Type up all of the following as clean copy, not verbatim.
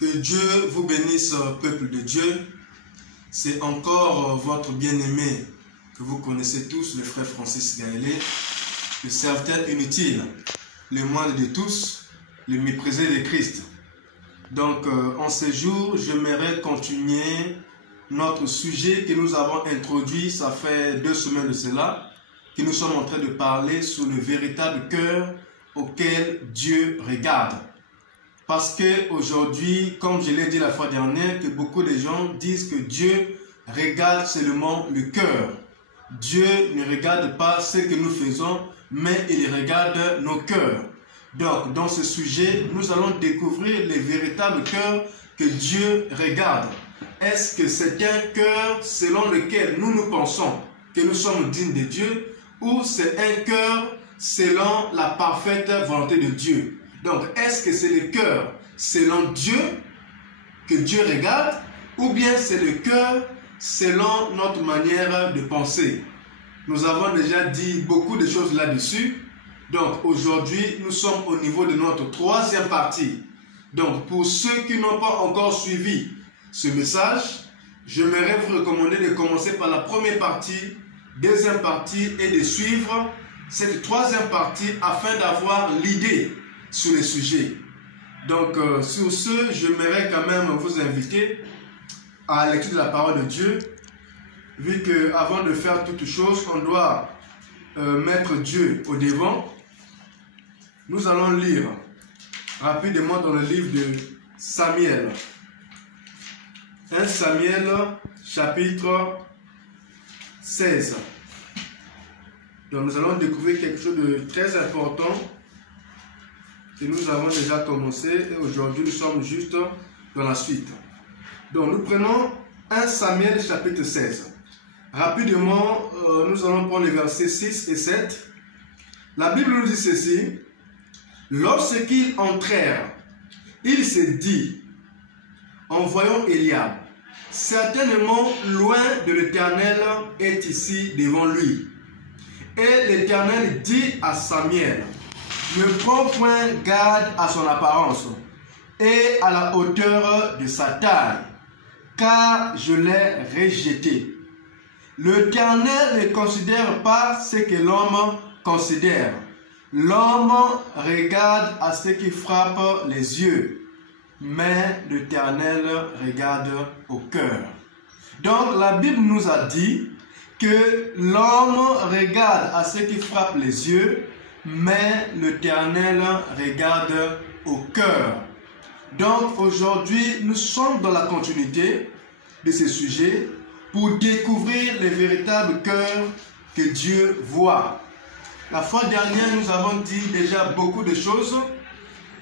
Que Dieu vous bénisse, peuple de Dieu. C'est encore votre bien-aimé que vous connaissez tous, le frère Francis Gaëlé, le serviteur inutile, le moindre de tous, le méprisé de Christ. Donc, en ce jour, j'aimerais continuer notre sujet que nous avons introduit, ça fait 2 semaines de cela, que nous sommes en train de parler sur le véritable cœur auquel Dieu regarde. Parce qu'aujourd'hui, comme je l'ai dit la fois dernière, que beaucoup de gens disent que Dieu regarde seulement le cœur. Dieu ne regarde pas ce que nous faisons, mais il regarde nos cœurs. Donc, dans ce sujet, nous allons découvrir le véritable cœur que Dieu regarde. Est-ce que c'est un cœur selon lequel nous pensons que nous sommes dignes de Dieu, ou c'est un cœur selon la parfaite volonté de Dieu? Donc, est-ce que c'est le cœur selon Dieu que Dieu regarde, ou bien c'est le cœur selon notre manière de penser? Nous avons déjà dit beaucoup de choses là-dessus. Donc, aujourd'hui, nous sommes au niveau de notre 3e partie. Donc, pour ceux qui n'ont pas encore suivi ce message, j'aimerais vous recommander de commencer par la première partie, 2e partie, et de suivre cette 3e partie afin d'avoir l'idée sur le sujet. Donc, sur ce, j'aimerais quand même vous inviter à la lecture de la parole de Dieu, vu qu'avant de faire toute chose, on doit mettre Dieu au devant. Nous allons lire rapidement dans le livre de Samuel. 1 Samuel, chapitre 16. Donc, nous allons découvrir quelque chose de très important que nous avons déjà commencé et aujourd'hui nous sommes juste dans la suite. Donc nous prenons 1 Samuel chapitre 16. Rapidement, nous allons prendre les versets 6 et 7. La Bible nous dit ceci: lorsqu'ils entrèrent, il se dit, en voyant Eliab, certainement loin de l'Éternel est ici devant lui. Et l'Éternel dit à Samuel: ne prends point garde à son apparence et à la hauteur de sa taille, car je l'ai rejeté. L'Éternel ne considère pas ce que l'homme considère. L'homme regarde à ce qui frappe les yeux, mais l'Éternel regarde au cœur. Donc la Bible nous a dit que l'homme regarde à ce qui frappe les yeux, mais l'Éternel regarde au cœur. Donc aujourd'hui, nous sommes dans la continuité de ce sujet pour découvrir le véritable cœur que Dieu voit. La fois dernière, nous avons dit déjà beaucoup de choses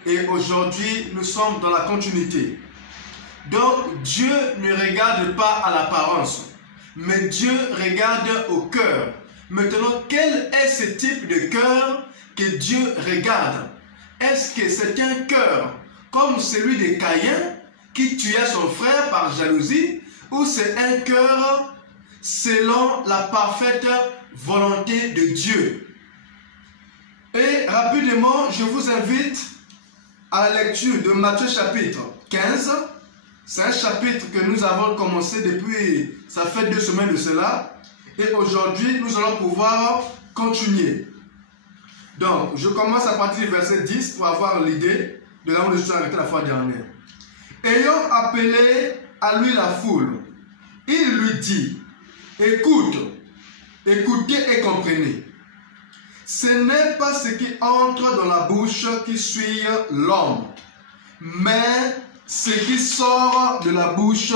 et aujourd'hui, nous sommes dans la continuité. Donc Dieu ne regarde pas à l'apparence, mais Dieu regarde au cœur. Maintenant, quel est ce type de cœur que Dieu regarde? Est-ce que c'est un cœur comme celui de Caïn qui tuait son frère par jalousie, ou c'est un cœur selon la parfaite volonté de Dieu? Et rapidement, je vous invite à la lecture de Matthieu chapitre 15. C'est un chapitre que nous avons commencé depuis, ça fait 2 semaines de cela. Et aujourd'hui, nous allons pouvoir continuer. Donc, je commence à partir du verset 10 pour avoir l'idée de là où je suis arrêté la fois dernière. Ayant appelé à lui la foule, il lui dit: écoutez et comprenez. Ce n'est pas ce qui entre dans la bouche qui suit l'homme, mais ce qui sort de la bouche,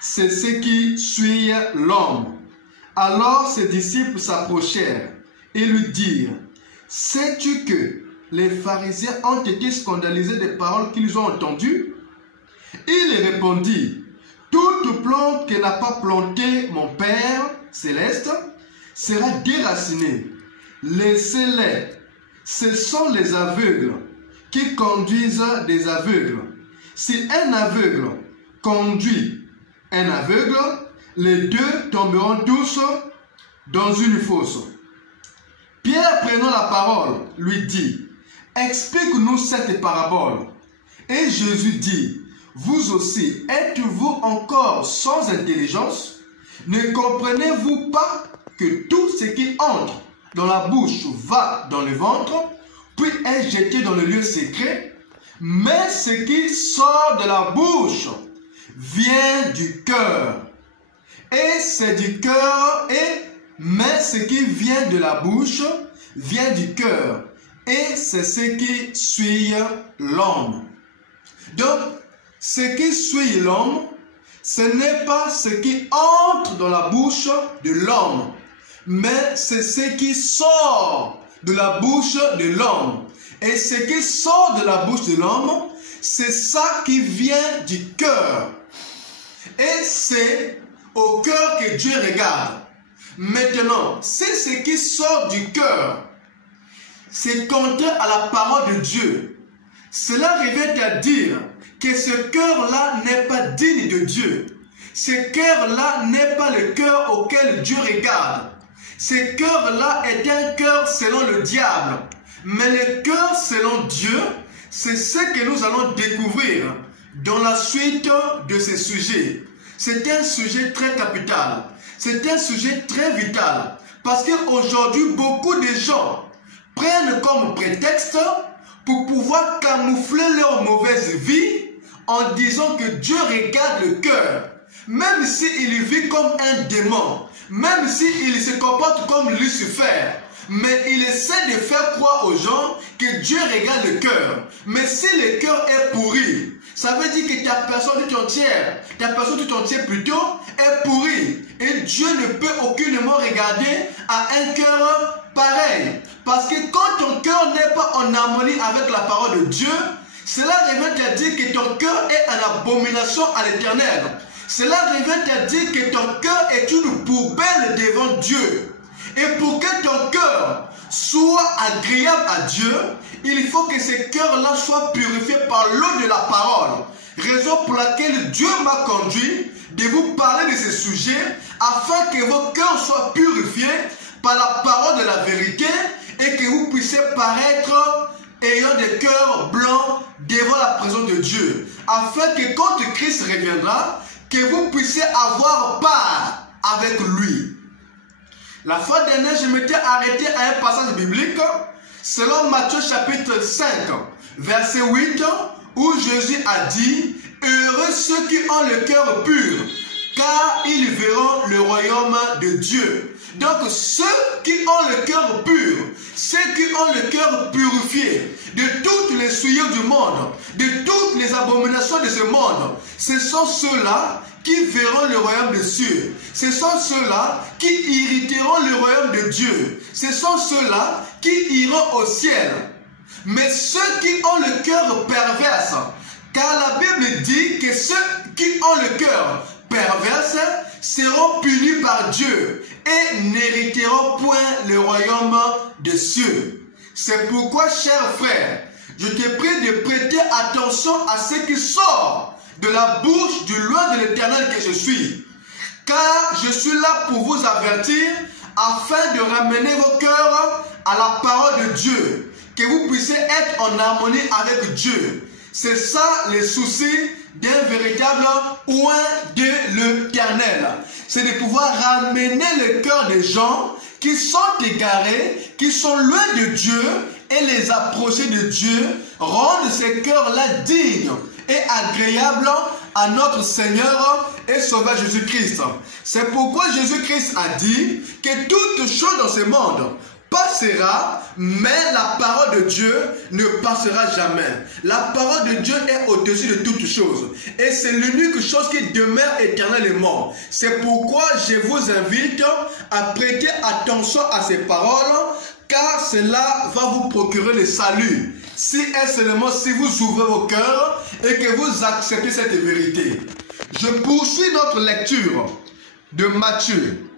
c'est ce qui suit l'homme. Alors ses disciples s'approchèrent et lui dirent: sais-tu que les pharisiens ont été scandalisés des paroles qu'ils ont entendues? Il répondit: toute plante que n'a pas plantée mon Père céleste sera déracinée. Laissez-les. Ce sont les aveugles qui conduisent des aveugles. Si un aveugle conduit un aveugle, les deux tomberont tous dans une fosse. Pierre, prenant la parole, lui dit: explique-nous cette parabole. Et Jésus dit: vous aussi, êtes-vous encore sans intelligence? Ne comprenez-vous pas que tout ce qui entre dans la bouche va dans le ventre, puis est jeté dans le lieu secret? Mais ce qui sort de la bouche vient du cœur. Et c'est du cœur, mais ce qui vient de la bouche vient du cœur. Et c'est ce qui suit l'homme. Donc, ce qui suit l'homme, ce n'est pas ce qui entre dans la bouche de l'homme, mais c'est ce qui sort de la bouche de l'homme. Et ce qui sort de la bouche de l'homme, c'est ça qui vient du cœur. Et c'est au cœur que Dieu regarde. Maintenant, si ce qui sort du cœur, c'est contraire à la parole de Dieu, cela revient à dire que ce cœur-là n'est pas digne de Dieu. Ce cœur-là n'est pas le cœur auquel Dieu regarde. Ce cœur-là est un cœur selon le diable. Mais le cœur selon Dieu, c'est ce que nous allons découvrir dans la suite de ce sujet. C'est un sujet très capital. C'est un sujet très vital. Parce qu'aujourd'hui, beaucoup de gens prennent comme prétexte pour pouvoir camoufler leur mauvaise vie en disant que Dieu regarde le cœur. Même s'il vit comme un démon, même s'il se comporte comme Lucifer, mais il essaie de faire croire aux gens que Dieu regarde le cœur. Mais si le cœur est pourri, ça veut dire que ta personne tout entière plutôt, est pourrie. Et Dieu ne peut aucunement regarder à un cœur pareil. Parce que quand ton cœur n'est pas en harmonie avec la parole de Dieu, cela revient à dire que ton cœur est en abomination à l'Éternel. Cela revient à dire que ton cœur est une poubelle devant Dieu. Et pour que ton cœur soit agréable à Dieu, il faut que ce cœur-là soit purifié par l'eau de la parole. Raison pour laquelle Dieu m'a conduit de vous parler de ce sujet afin que vos cœurs soient purifiés par la parole de la vérité et que vous puissiez paraître ayant des cœurs blancs devant la présence de Dieu. Afin que quand Christ reviendra, que vous puissiez avoir part avec lui. La fois dernière, je m'étais arrêté à un passage biblique selon Matthieu chapitre 5, verset 8, où Jésus a dit « Heureux ceux qui ont le cœur pur, car ils verront le royaume de Dieu. » Donc ceux qui ont le cœur pur, ceux qui ont le cœur purifié de toutes les souillures du monde, de toutes les abominations de ce monde, ce sont ceux-là qui verront le royaume des cieux. Ce sont ceux-là qui hériteront le royaume de Dieu. Ce sont ceux-là qui iront au ciel. Mais ceux qui ont le cœur perverse, car la Bible dit que ceux qui ont le cœur perverse seront punis par Dieu et n'hériteront point le royaume des cieux. C'est pourquoi, chers frères, je te prie de prêter attention à ce qui sort de la bouche du loin de l'Éternel que je suis. Car je suis là pour vous avertir afin de ramener vos cœurs à la parole de Dieu. Que vous puissiez être en harmonie avec Dieu. C'est ça le souci d'un véritable oint de l'Éternel. C'est de pouvoir ramener le cœur des gens qui sont égarés, qui sont loin de Dieu et les approcher de Dieu, rendre ces cœurs-là dignes et agréables à notre Seigneur et Sauveur Jésus-Christ. C'est pourquoi Jésus-Christ a dit que toute chose dans ce monde passera, mais la parole de Dieu ne passera jamais. La parole de Dieu est au-dessus de toutes choses. Et c'est l'unique chose qui demeure éternellement. C'est pourquoi je vous invite à prêter attention à ces paroles, car cela va vous procurer le salut. Si et seulement si vous ouvrez vos cœurs et que vous acceptez cette vérité. Je poursuis notre lecture de Matthieu.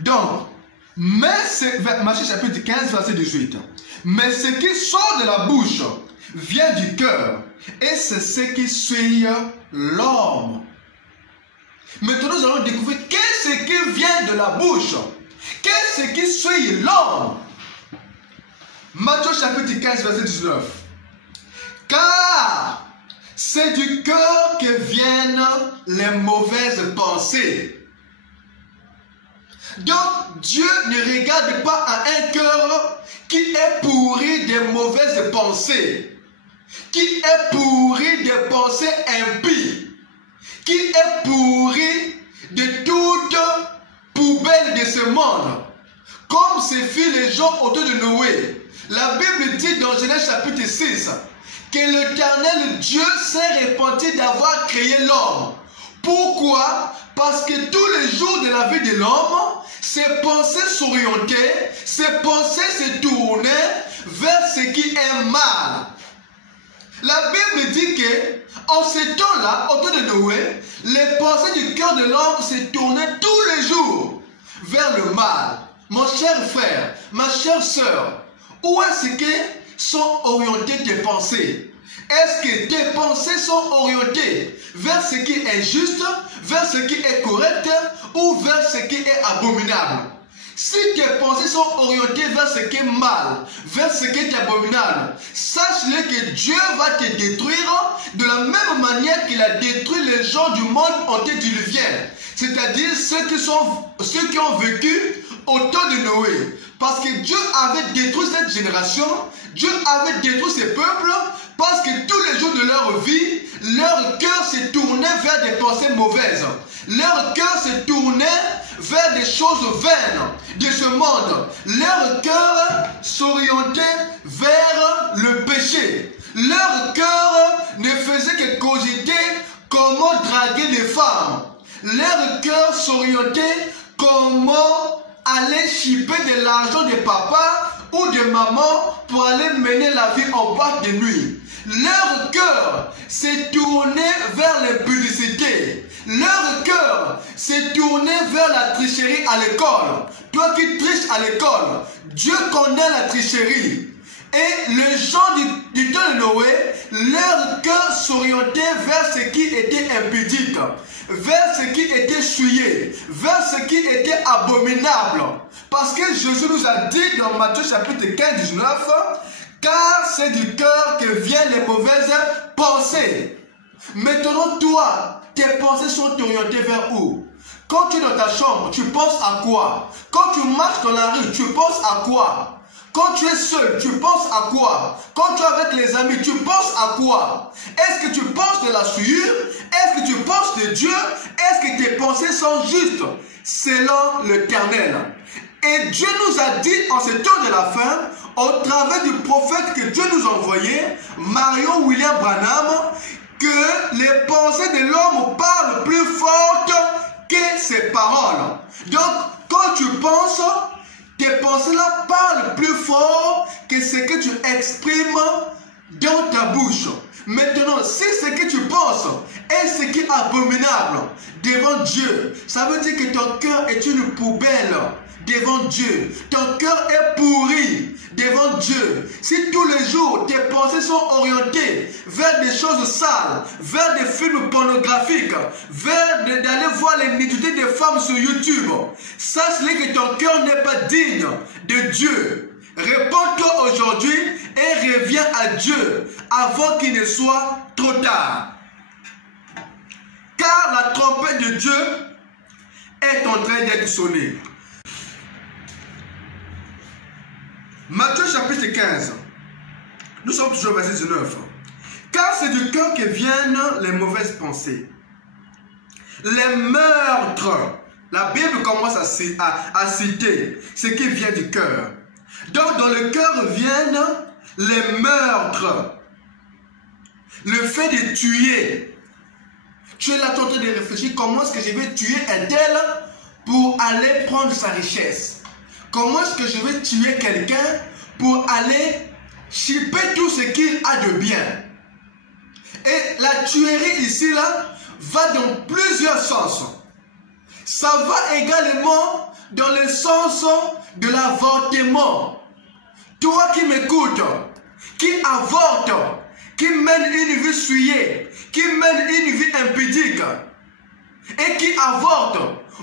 Donc, Matthieu chapitre 15, verset 18. Mais ce qui sort de la bouche vient du cœur, et c'est ce qui suit l'homme. Maintenant, nous allons découvrir qu'est-ce qui vient de la bouche. Qu'est-ce qui suit l'homme. Matthieu chapitre 15, verset 19. Car c'est du cœur que viennent les mauvaises pensées. Donc, Dieu ne regarde pas à un cœur qui est pourri de mauvaises pensées, qui est pourri de pensées impies, qui est pourri de toute poubelle de ce monde, comme ce fut les gens autour de Noé. La Bible dit dans Genèse chapitre 6 que l'Éternel Dieu s'est repenti d'avoir créé l'homme. Pourquoi? Parce que tous les jours de la vie de l'homme, ses pensées s'orientaient, ses pensées se tournaient vers ce qui est mal. La Bible dit que en ce temps-là, autour de Noé, les pensées du cœur de l'homme se tournaient tous les jours vers le mal. Mon cher frère, ma chère sœur, où est-ce que sont orientées tes pensées? Est-ce que tes pensées sont orientées vers ce qui est juste, vers ce qui est correct ou vers ce qui est abominable? Si tes pensées sont orientées vers ce qui est mal, vers ce qui est abominable, sache-le que Dieu va te détruire de la même manière qu'il a détruit les gens du monde antédiluvien, c'est-à-dire ceux qui ont vécu au temps de Noé. Parce que Dieu avait détruit cette génération, Dieu avait détruit ces peuples, parce que tous les jours de leur vie, leur cœur se tournait vers des pensées mauvaises. Leur cœur se tournait vers des choses vaines de ce monde. Leur cœur s'orientait vers le péché. Leur cœur ne faisait que cogiter comment draguer les femmes. Leur cœur s'orientait comment aller chipper de l'argent de papa ou de maman pour aller mener la vie en boîte de nuit. Leur cœur s'est tourné vers les publicités. Leur cœur s'est tourné vers la tricherie à l'école. Toi qui triches à l'école, Dieu connaît la tricherie. Et les gens du temps de Noé, leur cœur s'orientait vers ce qui était impudique, vers ce qui était souillé, vers ce qui était abominable. Parce que Jésus nous a dit dans Matthieu chapitre 15, 19, car c'est du cœur que viennent les mauvaises pensées. Maintenant, toi, tes pensées sont orientées vers où? Quand tu es dans ta chambre, tu penses à quoi? Quand tu marches dans la rue, tu penses à quoi? Quand tu es seul, tu penses à quoi? Quand tu es avec les amis, tu penses à quoi? Est-ce que tu penses de la souillure? Est-ce que tu penses de Dieu? Est-ce que tes pensées sont justes selon l'Éternel? Et Dieu nous a dit en ce temps de la fin, au travers du prophète que Dieu nous a envoyé, Marion William Branham, que les pensées de l'homme parlent plus fortes que ses paroles. Donc, quand tu penses, tes pensées-là parlent plus fort que ce que tu exprimes dans ta bouche. Maintenant, si ce que tu penses est ce qui est abominable devant Dieu, ça veut dire que ton cœur est une poubelle devant Dieu. Ton cœur est pourri devant Dieu. Si tous les jours tes pensées sont orientées vers des choses sales, vers des films pornographiques, vers d'aller voir les nudités des femmes sur YouTube, sache-le que ton cœur n'est pas digne de Dieu. Réponds-toi aujourd'hui et reviens à Dieu avant qu'il ne soit trop tard. Car la trompette de Dieu est en train d'être sonnée. Matthieu chapitre 15. Nous sommes toujours au verset 19. Car c'est du cœur que viennent les mauvaises pensées, les meurtres. La Bible commence à citer ce qui vient du cœur. Donc dans le cœur viennent les meurtres, le fait de tuer. Tu es là en train de réfléchir comment est-ce que je vais tuer un tel pour aller prendre sa richesse. Comment est-ce que je vais tuer quelqu'un pour aller chipper tout ce qu'il a de bien? Et la tuerie ici là va dans plusieurs sens. Ça va également dans le sens de l'avortement. Toi qui m'écoutes, qui avorte, qui mène une vie souillée, qui mène une vie impudique et qui avorte,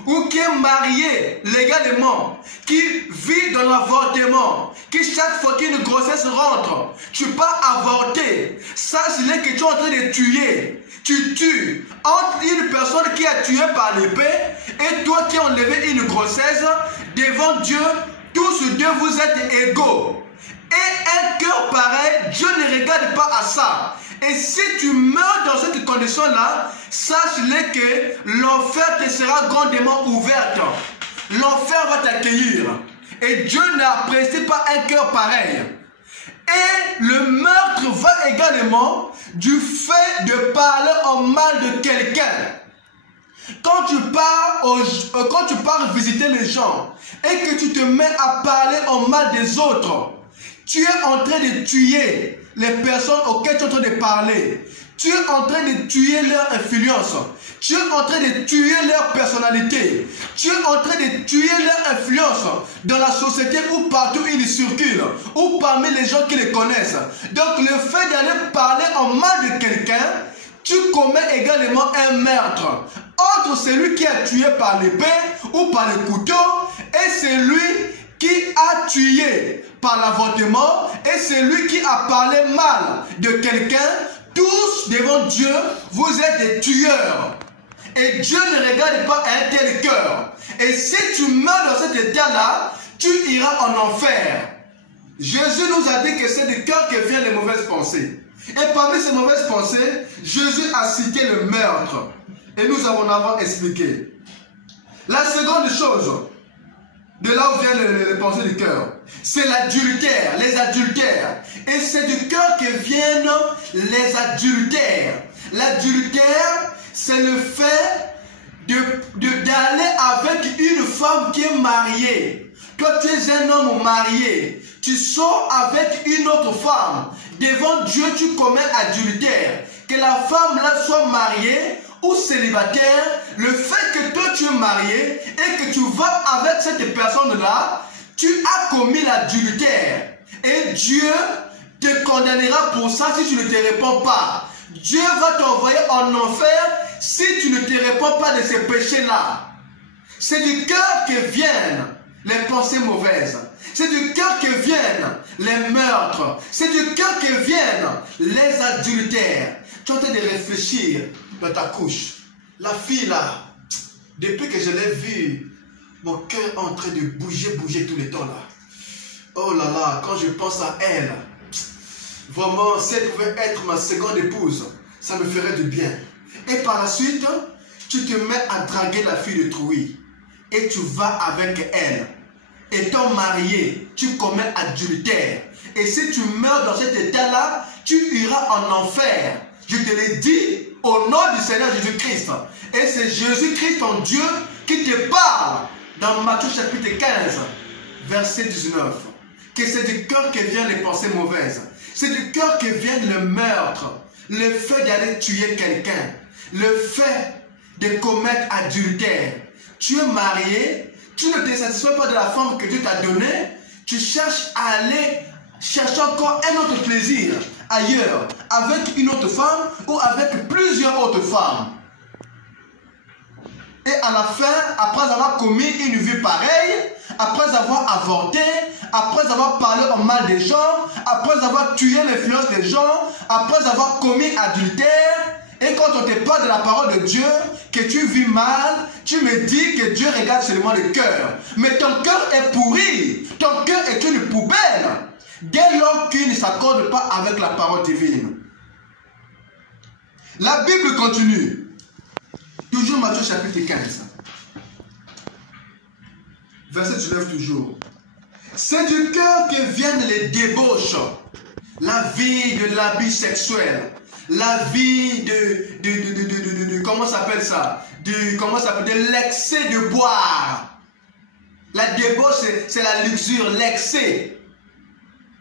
ou qui est marié légalement, qui vit dans l'avortement, qui chaque fois qu'une grossesse rentre, tu pars avorter, sache-le que tu es en train de tuer. Tu tues entre une personne qui a tué par l'épée et toi qui as enlevé une grossesse. Devant Dieu, tous deux vous êtes égaux. Et un cœur pareil, Dieu ne regarde pas à ça. Et si tu meurs dans cette condition-là, sache-le que l'enfer te sera grandement ouverte. L'enfer va t'accueillir. Et Dieu n'apprécie pas un cœur pareil. Et le meurtre va également du fait de parler en mal de quelqu'un. Quand tu pars visiter les gens et que tu te mets à parler en mal des autres, tu es en train de tuer les personnes auxquelles tu es en train de parler. Tu es en train de tuer leur influence. Tu es en train de tuer leur personnalité. Tu es en train de tuer leur influence dans la société ou partout où ils circulent, ou parmi les gens qui les connaissent. Donc le fait d'aller parler en mal de quelqu'un, tu commets également un meurtre entre celui qui a tué par l'épée ou par le couteau et celui qui a tué par l'avortement et celui qui a parlé mal de quelqu'un. Tous devant Dieu, vous êtes des tueurs. Et Dieu ne regarde pas un tel cœur. Et si tu meurs dans cet état-là, tu iras en enfer. Jésus nous a dit que c'est du cœur que viennent les mauvaises pensées. Et parmi ces mauvaises pensées, Jésus a cité le meurtre. Et nous avons expliqué. La seconde chose, de là où viennent les pensées du cœur, c'est l'adultère, les adultères. Et c'est du cœur que viennent les adultères. L'adultère, c'est le fait d'aller avec une femme qui est mariée. Toi, tu es un homme marié. Tu sors avec une autre femme. Devant Dieu, tu commets adultère. Que la femme là soit mariée ou célibataire, le fait que toi tu es marié et que tu vas avec cette personne-là, tu as commis l'adultère. Et Dieu te condamnera pour ça si tu ne te réponds pas. Dieu va t'envoyer en enfer si tu ne te réponds pas de ces péchés-là. C'est du cœur que viennent les pensées mauvaises. C'est du cœur que viennent les meurtres. C'est du cœur que viennent les adultères. Tu es en train de réfléchir dans ta couche. La fille là, depuis que je l'ai vue, mon cœur est en train de bouger tout le temps là. Oh là là, quand je pense à elle, vraiment, si elle pouvait être ma seconde épouse, ça me ferait du bien. Et par la suite, tu te mets à draguer la fille de Trouy. Et tu vas avec elle. Étant marié, tu commets adultère. Et si tu meurs dans cet état-là, tu iras en enfer. Je te l'ai dit au nom du Seigneur Jésus-Christ. Et c'est Jésus-Christ, ton Dieu, qui te parle dans Matthieu chapitre 15, verset 19. Que c'est du cœur que viennent les pensées mauvaises. C'est du cœur que viennent le meurtre. Le fait d'aller tuer quelqu'un. Le fait de commettre adultère. Tu es marié, tu ne te satisfais pas de la femme que Dieu t'a donnée. Tu cherches à aller chercher encore un autre plaisir ailleurs, avec une autre femme ou avec plusieurs autres femmes. Et à la fin, après avoir commis une vie pareille, après avoir avorté, après avoir parlé en mal des gens, après avoir tué l'influence des gens, après avoir commis adultère, et quand on te parle de la parole de Dieu, que tu vis mal, tu me dis que Dieu regarde seulement le cœur. Mais ton cœur est pourri, ton cœur est une poubelle, dès lors qu'il ne s'accorde pas avec la parole divine. La Bible continue. Toujours Matthieu chapitre 15. Verset 19 toujours. C'est du cœur que viennent les débauches. La vie de l'abus sexuel. La vie comment s'appelle ça? De l'excès de boire. La débauche, c'est la luxure, l'excès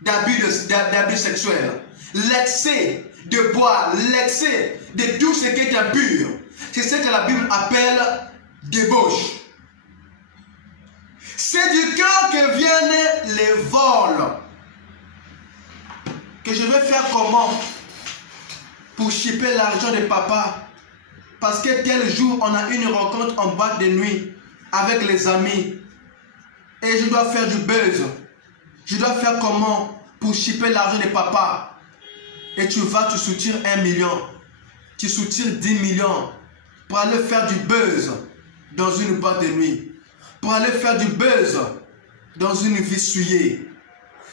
d'abus sexuel. L'excès de boire, l'excès de tout ce qui est impur. C'est ce que la Bible appelle débauche. C'est du cœur que viennent les vols. Que je vais faire comment pour chipper l'argent de papa? Parce que tel jour, on a une rencontre en boîte de nuit. avec les amis et je dois faire du buzz. Je dois faire comment pour chipper l'argent de papa. Et tu soutires 1 million. Tu soutires 10 millions pour aller faire du buzz dans une boîte de nuit. Pour aller faire du buzz dans une vie souillée.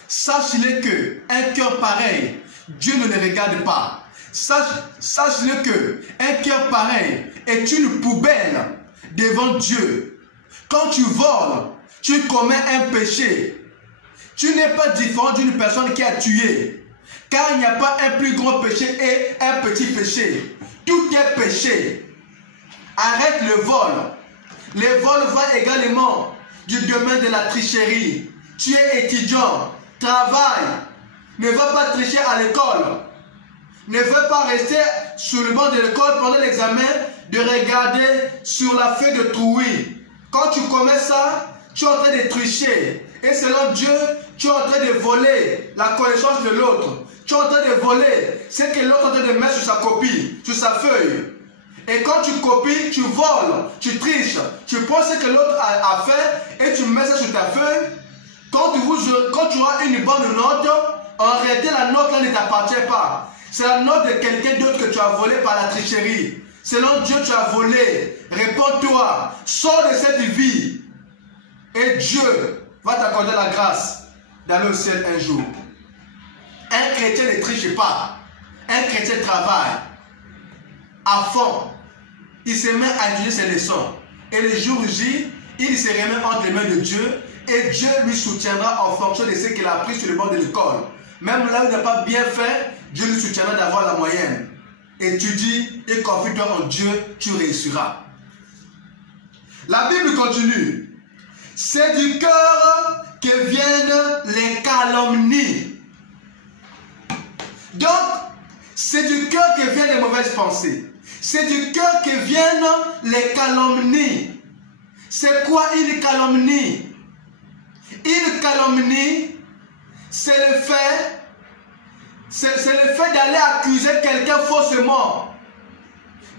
Sache-le que un cœur pareil, Dieu ne le regarde pas. Sache-le que un cœur pareil est une poubelle devant Dieu. Quand tu voles, tu commets un péché. Tu n'es pas différent d'une personne qui a tué. Car il n'y a pas un plus gros péché et un petit péché. Tout est péché. Arrête le vol. Le vol va également du domaine de la tricherie. Tu es étudiant, travaille. Ne va pas tricher à l'école. Ne veux pas rester sur le banc de l'école pendant l'examen de regarder sur la feuille de trouille. Quand tu commets ça, tu es en train de tricher. Et selon Dieu, tu es en train de voler la connaissance de l'autre. Tu es en train de voler ce que l'autre est en train de mettre sur sa copie, sur sa feuille. Et quand tu copies, tu voles, tu triches. Tu prends ce que l'autre a fait et tu mets ça sur ta feuille. Quand tu auras une bonne note, en réalité, la note là ne t'appartient pas. C'est la note de quelqu'un d'autre que tu as volé par la tricherie. Selon Dieu, tu as volé. Réponds-toi. Sors de cette vie. Et Dieu va t'accorder la grâce d'aller au ciel un jour. Un chrétien ne triche pas. Un chrétien travaille à fond. Il se met à étudier ses leçons. Et le jour J, il se remet entre les mains de Dieu. Et Dieu lui soutiendra en fonction de ce qu'il a appris sur le banc de l'école. Même là où il n'a pas bien fait, Dieu lui soutiendra d'avoir la moyenne. Étudie et confie-toi en Dieu, tu réussiras. La Bible continue. C'est du cœur que viennent les calomnies. Donc, c'est du cœur que viennent les mauvaises pensées. C'est du cœur que viennent les calomnies. C'est quoi une calomnie? Une calomnie, c'est le fait d'aller accuser quelqu'un faussement,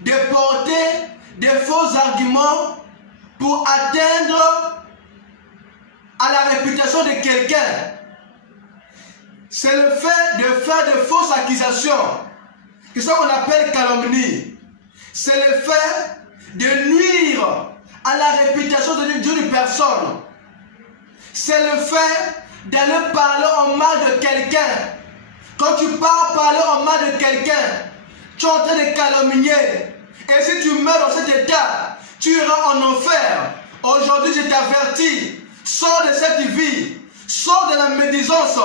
de porter des faux arguments pour atteindre à la réputation de quelqu'un. C'est le fait de faire de fausses accusations, que ça qu'on appelle calomnie. C'est le fait de nuire à la réputation d'une personne. C'est le fait d'aller parler en mal de quelqu'un. Quand tu pars parler en mal de quelqu'un, tu es en train de calomnier. Et si tu meurs dans cet état, tu iras en enfer. Aujourd'hui, je t'avertis. Sors de cette vie. Sors de la médisance.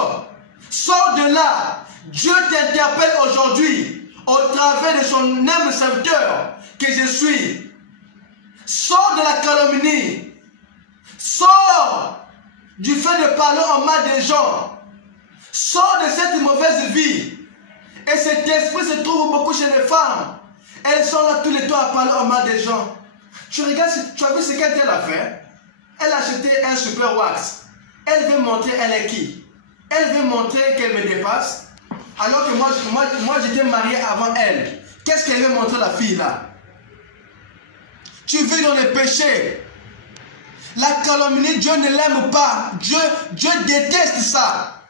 Sors de là. Dieu t'interpelle aujourd'hui au travers de son humble serviteur que je suis. Sors de la calomnie. Sors du fait de parler en mal des gens. Sors de cette mauvaise vie. Et cet esprit se trouve beaucoup chez les femmes. Elles sont là tous les temps à parler en mal des gens. Tu regardes, tu as vu ce qu'elle a fait? Elle a acheté un super wax. Elle veut montrer elle est qui. Elle veut montrer qu'elle me dépasse. Alors que moi j'étais marié avant elle. Qu'est-ce qu'elle veut montrer la fille là? Tu vis dans le péché. La calomnie, Dieu ne l'aime pas. Dieu déteste ça.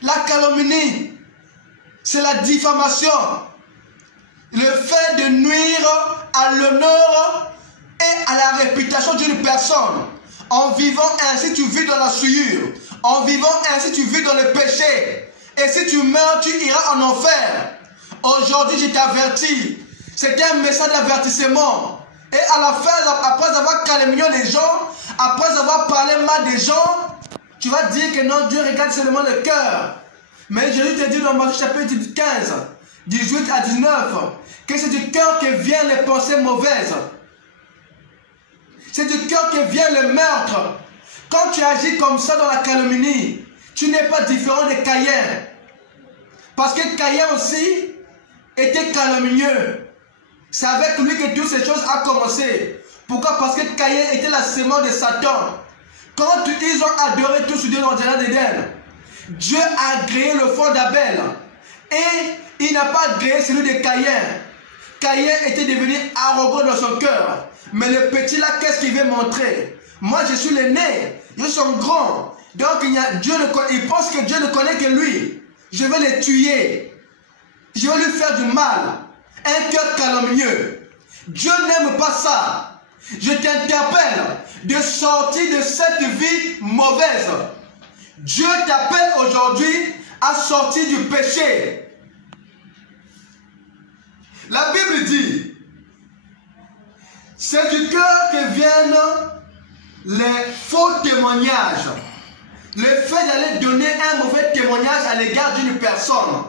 La calomnie, c'est la diffamation. Le fait de nuire à l'honneur et à la réputation d'une personne. En vivant ainsi, tu vis dans la souillure. En vivant ainsi, tu vis dans le péché. Et si tu meurs, tu iras en enfer. Aujourd'hui, je t'avertis. C'était un message d'avertissement. Et à la fin, après avoir calomnié les gens, après avoir parlé mal des gens, tu vas dire que non, Dieu regarde seulement le cœur. Mais Jésus te dit dans Matthieu chapitre 15, 18 à 19, que c'est du cœur que viennent les pensées mauvaises. C'est du cœur que vient le meurtre. Quand tu agis comme ça dans la calomnie, tu n'es pas différent de Caïn. Parce que Caïn aussi était calomnieux. C'est avec lui que toutes ces choses ont commencé. Pourquoi? Parce que Caïn était la sémence de Satan. Quand ils ont adoré tous Dieu dans le jardin d'Éden, Dieu a créé le fond d'Abel. Et il n'a pas créé celui de Caïn. Caïn était devenu arrogant dans son cœur. Mais le petit là, qu'est-ce qu'il veut montrer? Moi, je suis l'aîné. Ils sont grands. Donc, il pense que Dieu ne connaît que lui. Je vais les tuer. Je vais lui faire du mal. Un cœur calomnieux. Dieu n'aime pas ça. Je t'interpelle de sortir de cette vie mauvaise. Dieu t'appelle aujourd'hui à sortir du péché. La Bible dit, c'est du cœur que viennent les faux témoignages. Le fait d'aller donner un mauvais témoignage à l'égard d'une personne.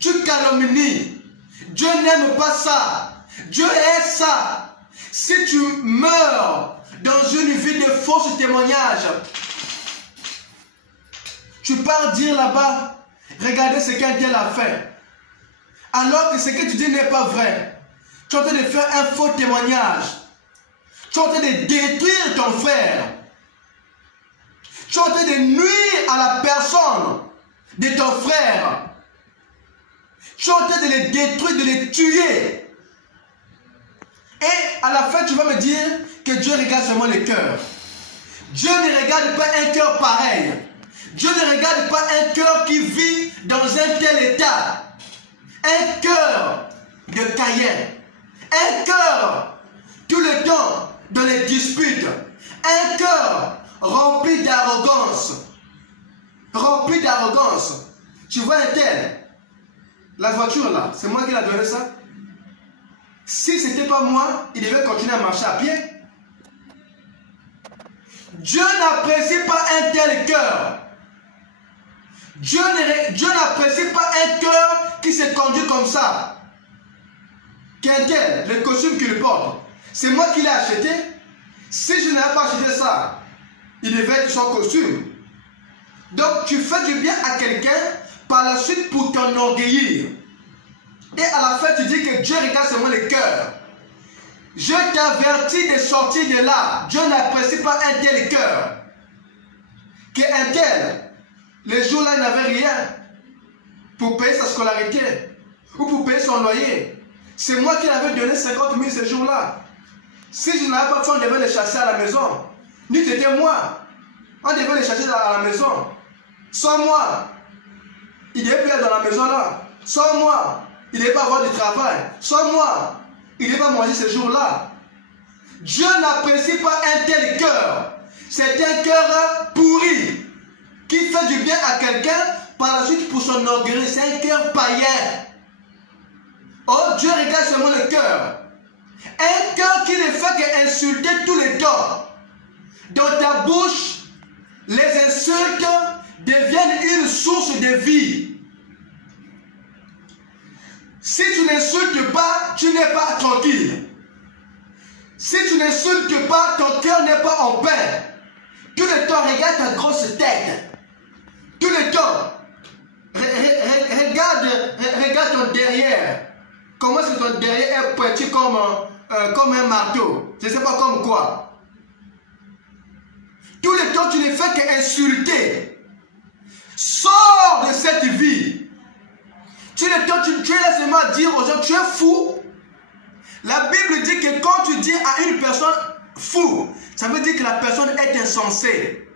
Tu calomnies. Dieu n'aime pas ça. Dieu hait ça. Si tu meurs dans une vie de fausses témoignages, tu pars dire là-bas, regardez ce qu'un tel a fait. Alors que ce que tu dis n'est pas vrai. Tu es en train de faire un faux témoignage. Tu es en train de détruire ton frère. Tu es en train de nuire à la personne de ton frère. Tu es en train de les détruire, de les tuer. Et à la fin, tu vas me dire que Dieu regarde seulement le cœur. Dieu ne regarde pas un cœur pareil. Dieu ne regarde pas un cœur qui vit dans un tel état. Un cœur de Caïn. Un cœur tout le temps dans les disputes. Un cœur rempli d'arrogance. Rempli d'arrogance. Tu vois un tel. La voiture là, c'est moi qui l'ai donné ça. Si ce n'était pas moi, il devait continuer à marcher à pied. Dieu n'apprécie pas un tel cœur. Dieu n'apprécie pas un cœur qui se conduit comme ça. Qu'un tel, le costume qu'il porte, c'est moi qui l'ai acheté. Si je n'avais pas acheté ça, il devait être son costume. Donc tu fais du bien à quelqu'un par la suite pour t'enorgueillir. Et à la fin, tu dis que Dieu regarde seulement le cœur. Je t'avertis de sortir de là. Dieu n'apprécie pas un tel cœur. Qu'un tel, les jours-là, il n'avait rien pour payer sa scolarité ou pour payer son loyer. C'est moi qui l'avais donné 50 000 ce jour-là. Si je n'avais pas fait, on devait les chasser à la maison. Ni c'était moi. On devait les chasser à la maison. Sans moi, il devait plus être dans la maison là. Sans moi, il ne devait pas avoir du travail. Sans moi, il ne devait pas manger ce jour-là. Dieu n'apprécie pas un tel cœur. C'est un cœur pourri qui fait du bien à quelqu'un par la suite pour son orgueil. C'est un cœur païen. Oh, Dieu regarde seulement le cœur. Un cœur qui ne fait qu'insulter tous les temps. Dans ta bouche, les insultes deviennent une source de vie. Si tu n'insultes pas, tu n'es pas tranquille. Si tu n'insultes pas, ton cœur n'est pas en paix. Tout le temps, regarde ta grosse tête. Tout le temps. Regarde ton derrière. Comment est-ce que ton derrière est pointu comme un marteau? Je ne sais pas comme quoi. Tout le temps, tu ne fais qu'insulter. Sors de cette vie. Tu es là seulement à dire aux gens, tu es fou. La Bible dit que quand tu dis à une personne fou, ça veut dire que la personne est insensée.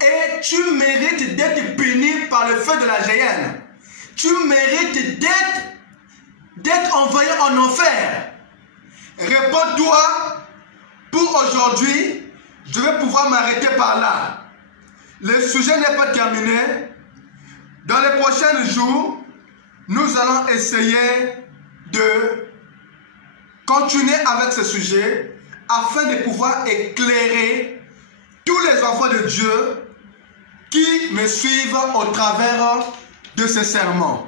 Et tu mérites d'être béni par le feu de la géhenne. Tu mérites d'être envoyé en enfer. Réponds-toi pour aujourd'hui. Je vais pouvoir m'arrêter par là. Le sujet n'est pas terminé. Dans les prochains jours, nous allons essayer de continuer avec ce sujet afin de pouvoir éclairer tous les enfants de Dieu qui me suivent au travers de ces sermons.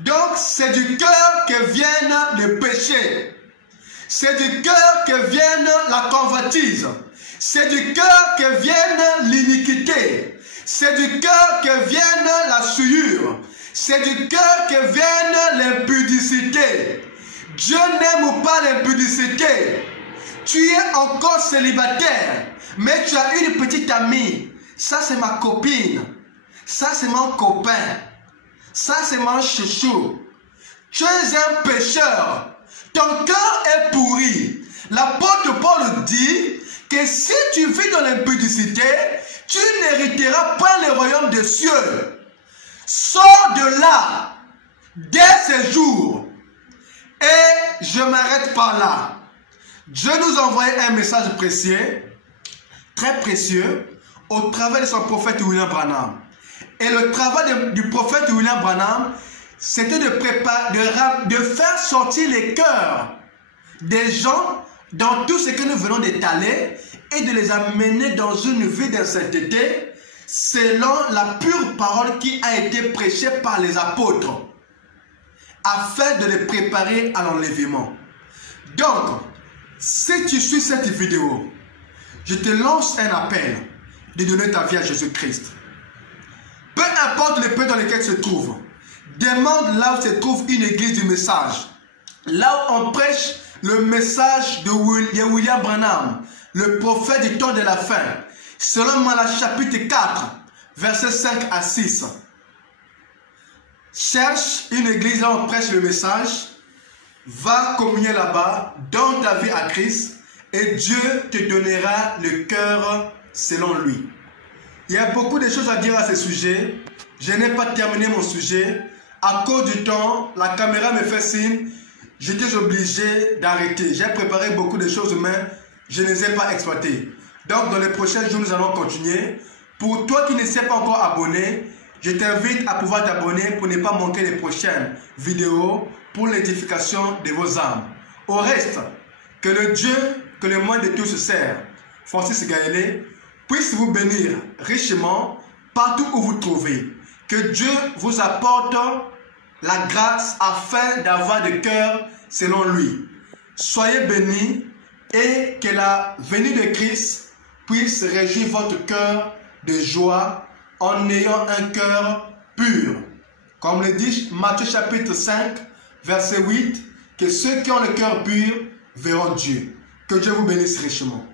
Donc, c'est du cœur que viennent le péché. C'est du cœur que vienne la convoitise. C'est du cœur que vienne l'iniquité. C'est du cœur que vienne la souillure. C'est du cœur que vienne l'impudicité. Dieu n'aime pas l'impudicité. Tu es encore célibataire, mais tu as une petite amie. Ça, c'est ma copine. Ça, c'est mon copain. Ça, c'est mon chouchou. Tu es un pécheur. Ton cœur est pourri. L'apôtre Paul dit que si tu vis dans l'impudicité, tu n'hériteras pas le royaume des cieux. Sors de là dès ce jour. Et je m'arrête par là. Dieu nous a envoyé un message précieux, très précieux, au travers de son prophète William Branham. Et le travail du prophète William Branham, c'était de faire sortir les cœurs des gens dans tout ce que nous venons d'étaler et de les amener dans une vie d'insainteté selon la pure parole qui a été prêchée par les apôtres afin de les préparer à l'enlèvement. Donc, si tu suis cette vidéo, je te lance un appel de donner ta vie à Jésus-Christ. Peu importe le pays dans lequel tu te trouves, demande là où se trouve une église du message. Là où on prêche le message de William Branham, le prophète du temps de la fin. Selon Malachie chapitre 4, versets 5 à 6. Cherche une église là où on prêche le message. Va communier là-bas, donne ta vie à Christ et Dieu te donnera le cœur selon lui. Il y a beaucoup de choses à dire à ce sujet. Je n'ai pas terminé mon sujet. À cause du temps, la caméra me fait signe. J'étais obligé d'arrêter. J'ai préparé beaucoup de choses, mais je ne les ai pas exploitées. Donc, dans les prochains jours, nous allons continuer. Pour toi qui ne sais pas encore abonné, je t'invite à pouvoir t'abonner pour ne pas manquer les prochaines vidéos pour l'édification de vos âmes. Au reste, que le Dieu, que le moins de tous se sert, Francis Gaëlé, puisse vous bénir richement partout où vous trouvez. Que Dieu vous apporte la grâce afin d'avoir des cœurs selon lui. Soyez bénis et que la venue de Christ puisse régir votre cœur de joie en ayant un cœur pur. Comme le dit Matthieu chapitre 5, verset 8, que ceux qui ont le cœur pur verront Dieu. Que Dieu vous bénisse richement.